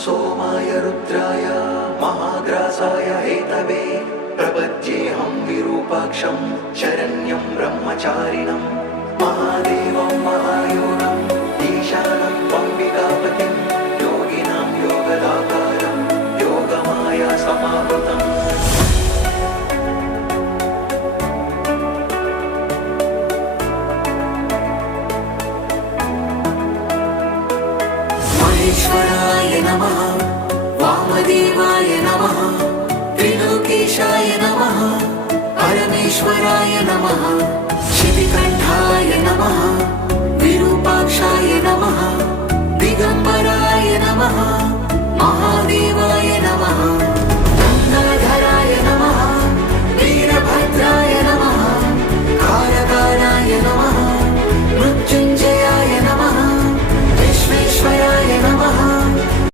सोमाय रुद्राय महाग्रासाय हेतवे प्रपद्येऽहं विरूपाक्षं शरण्यं ब्रह्मचारिणं महादेवं महायोगम् ईशानं त्वम्बिकापतिं योगिनां योगदातारं योगमाया समावृतम् महेश्वराय नमः, वामदेवाय नमः, त्रिलोकेशाय नमः, परमेश्वराय नमः, शितिकण्ठाय नमः, विरूपाक्षाय नमः, दिगम्बराय नमः।